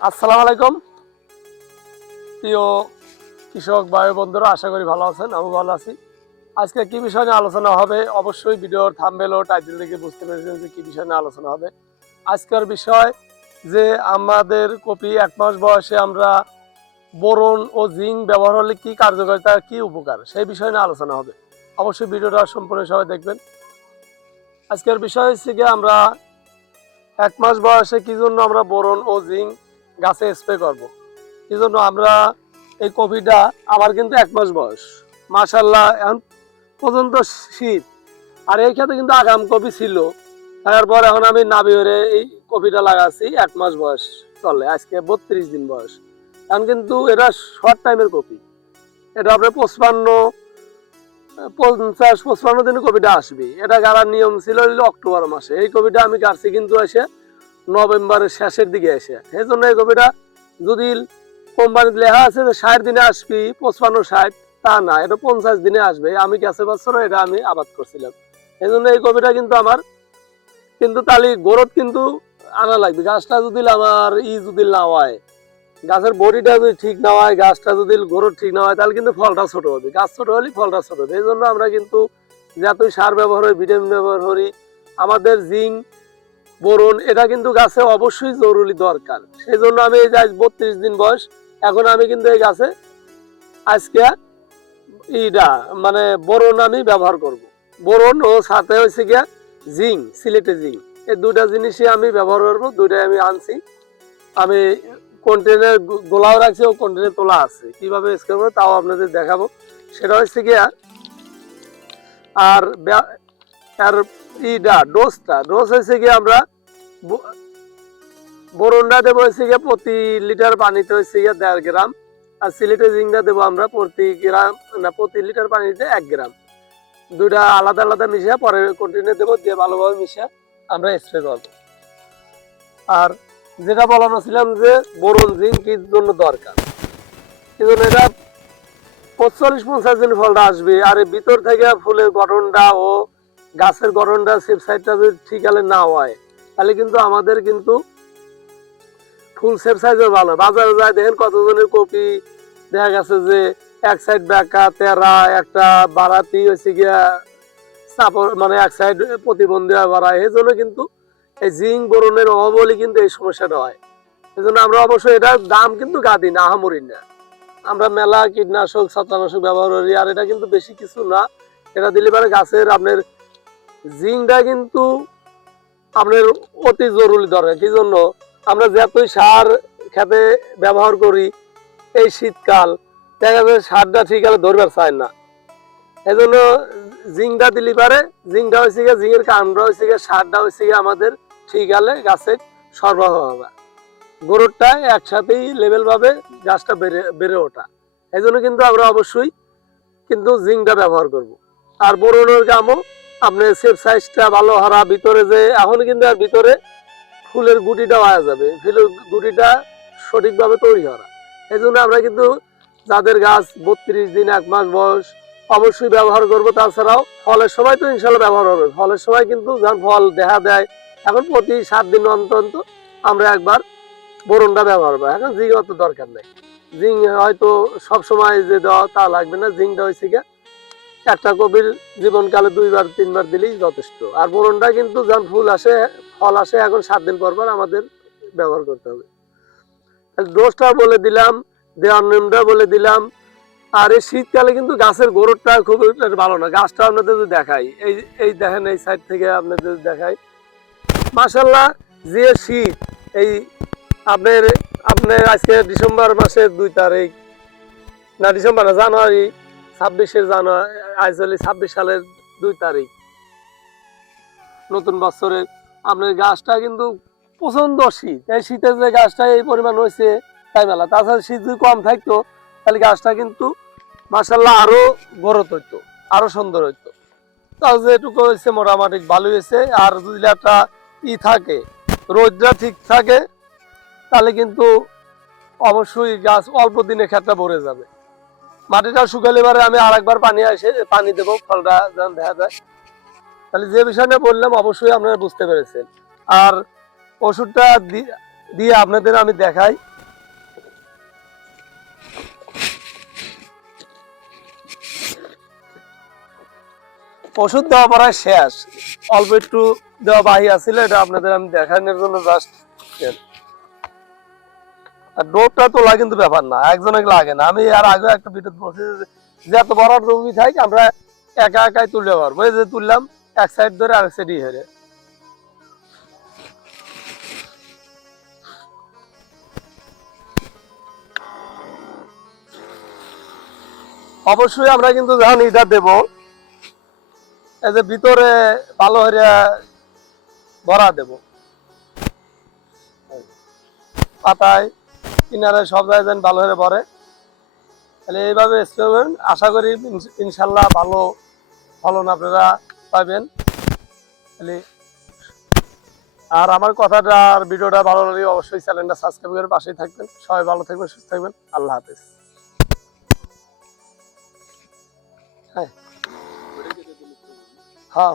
আসসালামু আলাইকুম প্রিয় কৃষক ভাই বন্ধুরা, আশা করি ভালো আছেন। আমি ভালো আছি। আজকে কি বিষয় নিয়ে আলোচনা হবে, অবশ্যই ভিডিওর থাম্বনেল ও টাইটেল দেখে বুঝতে পেরেছেন যে কি বিষয় নিয়ে আলোচনা হবে। আজকের বিষয় যে আমাদের কপি 1 মাস বয়সে আমরা বোরন ও জিঙ্ক ব্যবহার হলে কি কার্যকারিতা, কি উপকার, সেই বিষয় নিয়ে আলোচনা হবে। অবশ্যই ভিডিওটা সম্পূর্ণ সবাই দেখবেন। আজকের বিষয় হচ্ছে গিয়ে আমরা 1 মাস বয়সে কি জন্য আমরা বোরন ও জিঙ্ক গাছে স্প্রে করব। কি জন্য আমরা এই কপিটা, আমার কিন্তু 1 মাস বয়স, মাশাআল্লাহ এখন পর্যন্ত শীত, আর এই ক্ষেত্রে কিন্তু আগাম কপি ছিল। তারপর এখন আমি নাবিওরে এই কপিটা লাগাচ্ছি, 1 মাস বয়স চলে, আজকে 32 দিন বয়স। এখন কিন্তু এটা শর্ট টাইমের কপি, এটা আপনার 55 দিনে কপিটা আসবে। এটা গাড়ার নিয়ম ছিল অক্টোবর মাসে, এই কপিটা আমি গাড়ছি কিন্তু এসে নভেম্বরের শেষের দিকে এসে। এই জন্য এই কপিটা যদি কোম্পানিতে লেখা আছে যে 60 দিনে আসবি, 55-60, তা না, এটা 50 দিনে আসবে। আমি গেছে বছর এটা আমি আবাদ করছিলাম, এই জন্য এই কপিটা কিন্তু আমার কিন্তু তালি গ্রোথ কিন্তু আনা লাগবে। গাছটা যদি আমার যদি না হয়, গাছের বডিটা যদি ঠিক না হয়, গাছটা যদি গ্রোথ ঠিক না হয়, তাহলে কিন্তু ফলটা ছোট হবে। গাছ ছোট হলে ফলটা ছোট হবে। এই জন্য আমরা কিন্তু যতই সার ব্যবহার করি, ভিটামিন ব্যবহার করি, আমাদের জিঙ্ক বোরন এটা কিন্তু গাছে অবশ্যই জরুরি দরকার। সেই জন্য আমি এই যে 32 দিন বয়স, এখন আমি কিন্তু এই গাছে আজকে ইটা মানে বোরন আমি ব্যবহার করব। বোরন ও সাথে হয়েছে গিয়া জিঙ্ক, সিলেটে জিঙ্ক, এই দুটা জিনিসই আমি ব্যবহার করব। দুইটাই আমি আনছি, আমি কন্টেনার গোলাও রাখছি ও কন্টেনার তোলা আছে। কিভাবে স্প্রে করবো তাও আপনাদের দেখাবো। সেটা হচ্ছে গিয়া আর আর ইটা ডোজ হয়েছে গিয়ে আমরা বোরনটা দেবো হচ্ছে গিয়ে প্রতি লিটার পানিতে হচ্ছে গিয়ে 1.5 গ্রাম, আর সিলেটের জিঙ্কটা দেবো আমরা প্রতি লিটার পানিতে 1 গ্রাম। দুইটা আলাদা আলাদা মিশিয়ে পরে কন্টিনিউ দেবো, দিয়ে ভালোভাবে মিশিয়ে আমরা স্প্রে করবো। আর যেটা বলানো ছিলাম যে বোরন জিঙ্ক কি জন্য দরকার, এই জন্য এটা 45-50 দিন ফলটা আসবে। আর এই ভিতর থেকে ফুলের গঠনটা ও গাছের গঠনটা সেফ সাইডটা যদি ঠিক হলে না হয়, তাহলে কিন্তু আমাদের কিন্তু ফুল সেফ সাইজও ভালো। বাজারে যায় দেখেন কতজনের কপি দেখা গেছে যে এক সাইড বেঁকা তেরা, একটা বাড়াতি হয়েছে গিয়া চাপড়, মানে এক সাইড প্রতিবন্ধী বাড়ায়। এই জন্য কিন্তু এই জিঙ্ক বোরনের অভাব হলে কিন্তু এই সমস্যাটা হয়। এই জন্য আমরা অবশ্যই এটার দাম কিন্তু গাদি না, আহামরি না, আমরা মেলা কীটনাশক ছত্রাকনাশক ব্যবহার করি। আর এটা কিন্তু বেশি কিছু না, এটা দিলে পারে গাছের আপনার জিঙ্কটা কিন্তু আপনার অতি জরুরি দরকার। কি জন্য আমরা যতই সার খেতে ব্যবহার করি, এই শীতকাল দেখা যাচ্ছে সারটা ঠিক হলে ধরবার চায় না। এই জন্য জিঙ্কটা দিলে পারে, জিঙ্কটা হয়েছে গিয়ে, জিঙ্কের কারণটা হয়েছে গিয়ে, সারটা হয়েছে গিয়ে আমাদের ঠিক হলে গাছের সরবরাহ হবে, গ্রোথটা একসাথেই লেভেল ভাবে গাছটা বেড়ে ওঠা। এই জন্য কিন্তু আমরা অবশ্যই কিন্তু জিঙ্কটা ব্যবহার করব। আর বোরনের কামও আপনার সেফ সাইজটা ভালো হারা, ভিতরে যে এখন কিন্তু আর ভিতরে ফুলের গুটিটা পাওয়া যাবে, ফুলের গুটিটা সঠিকভাবে তৈরি করা। এই জন্য আমরা কিন্তু যাদের গাছ 32 দিন 1 মাস বয়স অবশ্যই ব্যবহার করব। তাছাড়াও ফলের সময় তো ইনশাল্লাহ ব্যবহার হবে। ফলের সময় কিন্তু যখন ফল দেখা দেয়, এখন প্রতি 7 দিন অন্তর আমরা একবার বোরনটা ব্যবহার করবো। এখন জিঙ্ক অত দরকার নেই, জিঙ্ক হয়তো সবসময় যে দেওয়া তা লাগবে না। জিঙ্কটা হয়েছে গিয়ে একটা কপির জীবনকালে 2-3 বার দিলেই যথেষ্ট। আর বোরনটা কিন্তু যখন ফুল আসে, ফল আসে, এখন 7 দিন পর আমাদের ব্যবহার করতে হবে। ডোজটা বলে দিলাম, দেওয়ার নিয়মটা বলে দিলাম। আর এই শীতকালে কিন্তু গাছের গ্রোথটা খুব ভালো না। গাছটা আপনাদের যদি দেখাই, এই দেখেন এই সাইড থেকে আপনাদের দেখাই, মাশাআল্লাহ যে শীত। এই আপনার আপনার আজকে ডিসেম্বর মাসের 2 তারিখ, না ডিসেম্বর না, জানুয়ারি 26 জানুয়ারি, আজ হলে 26 সালের 2 তারিখ, নতুন বছরের। আপনার গাছটা কিন্তু প্রচন্ড শীত। এই শীতের যে গাছটা এই পরিমাণ হয়েছে তাই মেলা। তাছাড়া শীত যদি কম থাকতো, তাহলে গাছটা কিন্তু মাশাআল্লাহ আরো গ্রোথ হইতো, আরো সুন্দর হইতো। তাহলে যেটুকু হয়েছে মোটামুটি ভালো হয়েছে। আর যদি একটা থাকে, রোদটা ঠিক থাকে, তাহলে কিন্তু অবশ্যই গাছ অল্প দিনে ক্ষেতটা ভরে যাবে। মাটিটা শুকালে এবারে আমি আরেকবার পানি দেবো, ফলটা যেন দেখা যায়। তাহলে যে বিষয় নিয়ে বললাম অবশ্যই আপনারা বুঝতে পেরেছেন। আর ওষুধটা দিয়ে আপনাদের আমি দেখাই। ওষুধ দেওয়া প্রায় শেষ, অল্প একটু দেওয়া বাহি আছিল, এটা আপনাদের আমি দেখানোর জন্য জাস্ট। আর ডোবটা তোলা কিন্তু ব্যাপার না, একজনে লাগে না। আমি আর আগে একটা ভিডিও বলছি যে এত বড় রোগী থাকে আমরা একা একাই তুলে পারবো, এই যে তুললাম এক সাইড ধরে আরেক সাইডই হেরে। অবশ্যই আমরা কিন্তু যখন এটা দেব, এই যে ভিতরে ভালো করে ভরা দেব, পাতায় কিনারে সব জায়গায় ভালো করে ভরে, তাহলে এইভাবে স্প্রে করবেন। আশা করি ইনশাল্লাহ ভালো ফলন আপনারা পাবেন। তাহলে আর আমার কথাটা আর ভিডিওটা ভালো লাগলে অবশ্যই চ্যানেলটা সাবস্ক্রাইব করে পাশেই থাকবেন। সবাই ভালো থাকবেন, সুস্থ থাকবেন। আল্লাহ হাফেজ। হ্যাঁ, হ্যাঁ,